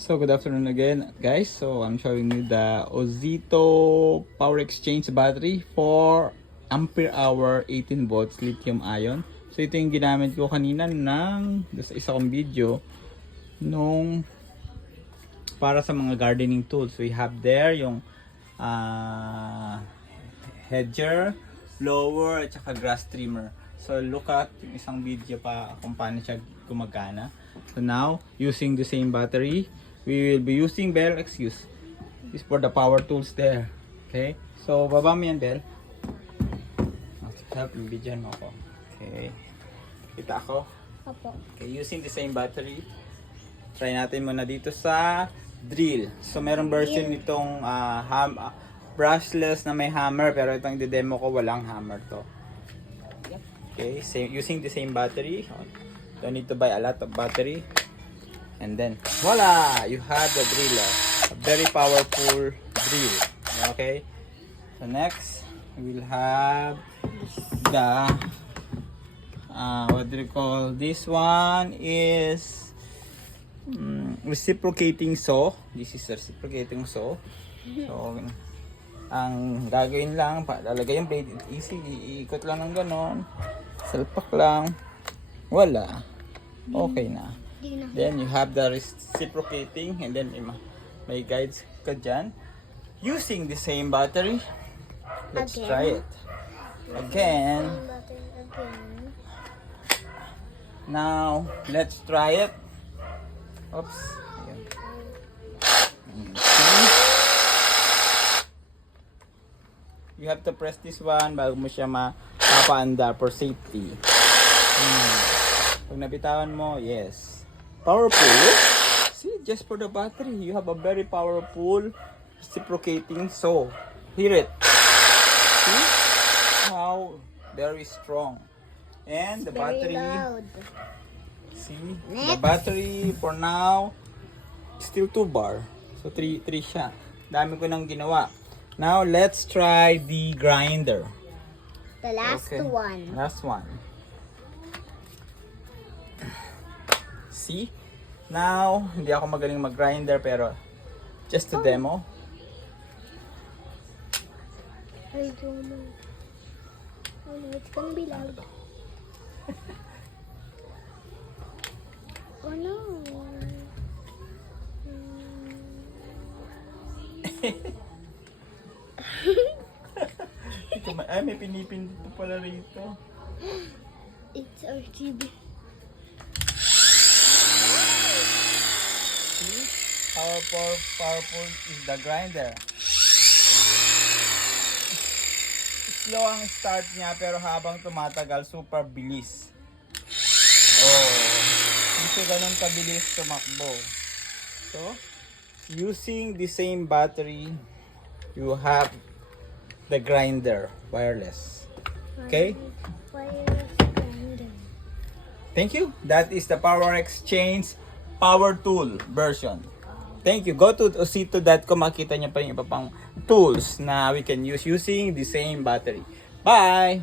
So good afternoon again guys. So I'm showing you the Ozito Power Exchange battery for ampere hour 18 volts lithium ion. So ito yung ginamit ko kanina sa isa kong video nung para sa mga gardening tools. We have there yung hedger, blower at saka grass trimmer. So look at yung isang video pa kung paano siya gumagana. So now using the same battery, we will be using Bell. Excuse. This for the power tools there. Okay. So baba mo yan, Bell. Help yung video mo ako. Okay. Kita ako. Opo. Okay, using the same battery. Try natin muna dito sa drill. So merong version nitong brushless na may hammer, pero itong i-demo ko walang hammer to. Okay, using the same battery. Don't need to buy a lot of battery. And then, voila! You have the driller. A very powerful drill. Okay? So next, we will have the, what do you call this one is reciprocating saw. This is a reciprocating saw. So, ang gagawin lang, lalagay yung blade, easy, iikot lang ng ganon. Salpak lang. Wala. Okay na. Then you have the reciprocating and then may guides ka dyan. Using the same battery. Let's try it. Again. Now, let's try it. Oops. Ayan. You have to press this one bago mo siya mapapaandar for safety. Pag nabitawan mo, yes. Powerful. See, just for the battery, you have a very powerful reciprocating saw. Hear it. See how very strong. And the battery. Loud. See, the battery for now still 2 bar. So 3 siya. Dami ko nang ginawa. Now let's try the grinder. The last one. Last one. See? Now, hindi ako magaling mag-grinder pero just to demo. I don't know. Oh no, it's gonna be loud. Oh no. Ay, may pinipindot pa pala rito. It's RGB. See? How powerful is the grinder. Slow ang start niya pero habang tumatagal super bilis. Oh, hindi siya ganun kabilis tumakbo. So, using the same battery, you have the grinder wireless. Okay? Wireless grinder. Thank you. That is the Power Exchange Power Tool version. Thank you. Go to osito.com, makita niyo pa yung iba pang tools na we can use using the same battery. Bye!